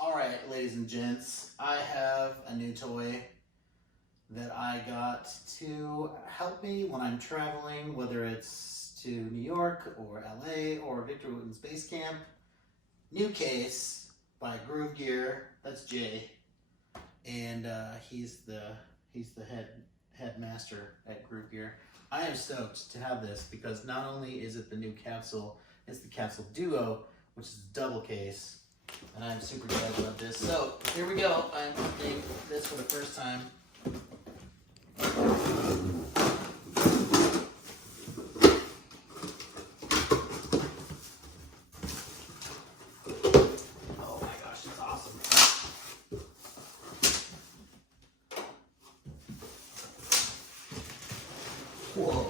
All right, ladies and gents, I have a new toy that I got to help me when I'm traveling, whether it's to New York or LA or Victor Wooten's base camp. New case by GruvGear. That's Jay, and he's the headmaster at GruvGear. I am stoked to have this because not only is it the new capsule, it's the Kapsule Duo, which is a double case. And I'm super excited about this. So here we go. I'm opening this for the first time. Oh my gosh, it's awesome. Whoa.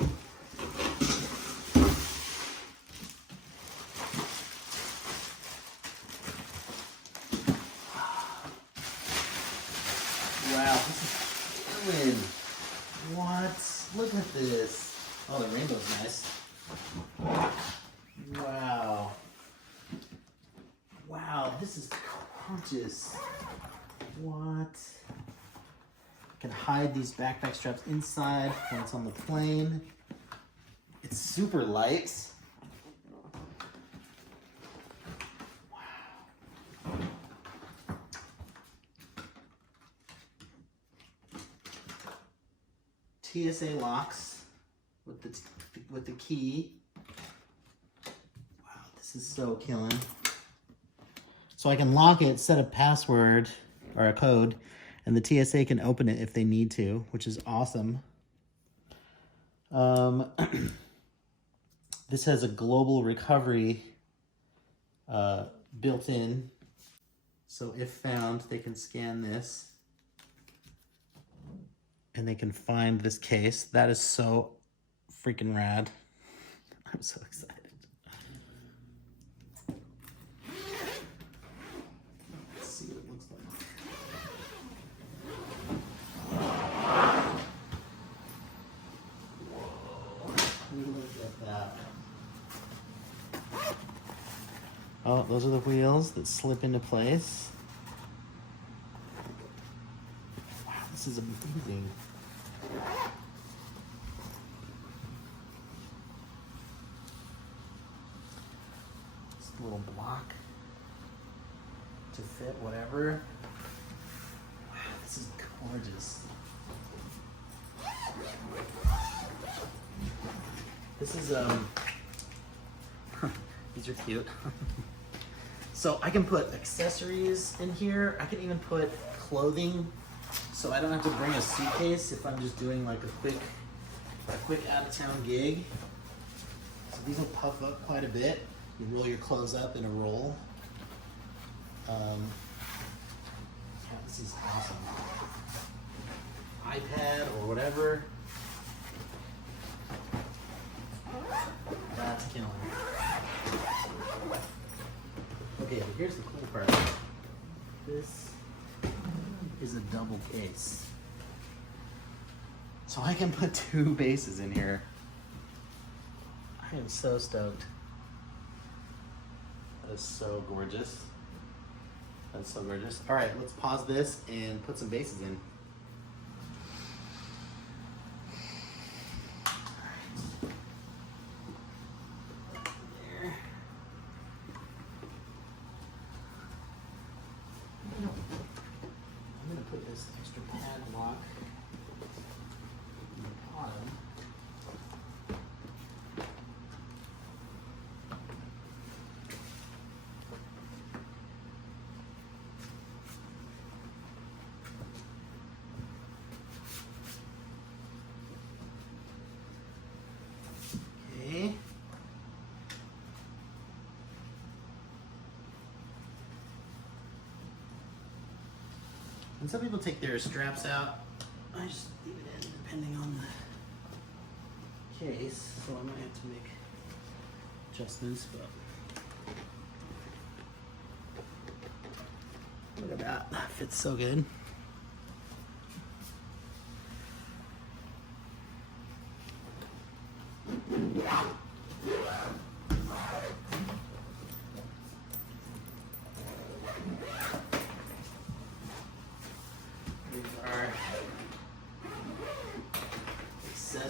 Wow, this is killing. What? Look at this. Oh, the rainbow's nice. Wow. Wow, this is gorgeous. What? Can hide these backpack straps inside when it's on the plane. It's super light. TSA locks with the key. Wow, this is so killing. So I can lock it, set a password or a code, and the TSA can open it if they need to, which is awesome. This has a global recovery built in. So if found, they can scan this and they can find this case. That is so freaking rad. I'm so excited. Let's see what it looks like. Whoa, look at that. Oh, those are the wheels that slip into place. Wow, this is amazing. Just a little block to fit whatever. Wow, this is gorgeous. This is these are cute. So I can put accessories in here. I can even put clothing, so I don't have to bring a suitcase if I'm just doing like a quick out of town gig. So these will puff up quite a bit. You roll your clothes up in a roll. Yeah, this is awesome. iPad or whatever. That's killing. Okay, but here's the cool part. This is a double case. So I can put 2 bases in here. I am so stoked. That is so gorgeous. That's so gorgeous. All right, let's pause this and put some bases in. I'm gonna put this extra padlock in the bottom. Okay. And some people take their straps out. I just leave it in depending on the case, so I might have to make adjustments, but look at that. That fits so good.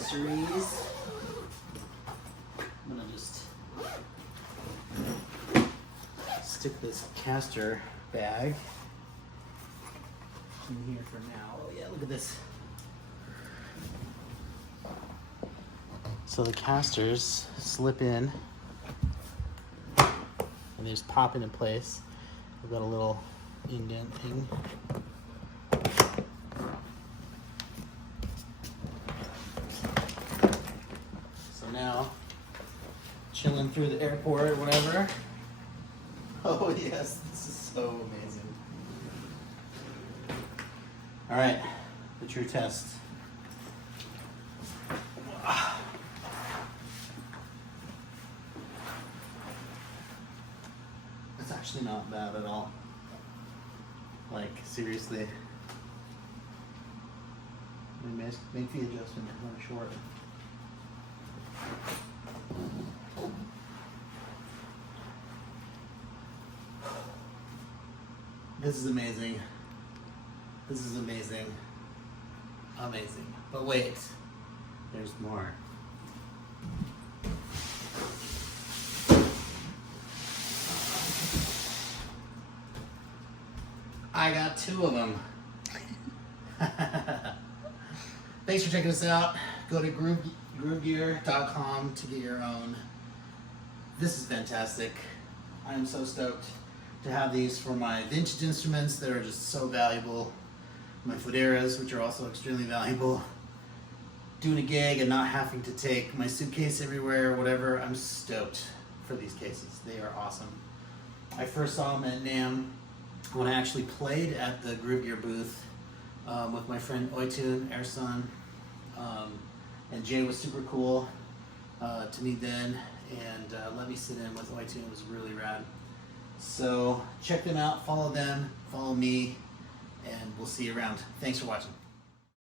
accessories. I'm gonna just stick this caster bag in here for now. Oh yeah, look at this. So the casters slip in and they just pop into place. We've got a little indent thing. So now, chilling through the airport or whatever. Oh yes, this is so amazing. All right, the true test. It's actually not bad at all. Like, seriously. Let me make the adjustment on the short. This is amazing. This is amazing. Amazing. But wait, there's more. I got 2 of them. Thanks for checking us out. Go to GruvGear.com to get your own. This is fantastic. I am so stoked to have these for my vintage instruments that are just so valuable. My Fooderas, which are also extremely valuable. Doing a gig and not having to take my suitcase everywhere or whatever, I'm stoked for these cases. They are awesome. I first saw them at NAMM when I actually played at the GruvGear booth with my friend Oytun, Ersan, and Jay was super cool to me then, and let me sit in with Oytun. It was really rad. So check them out, follow them, follow me, and we'll see you around. Thanks for watching.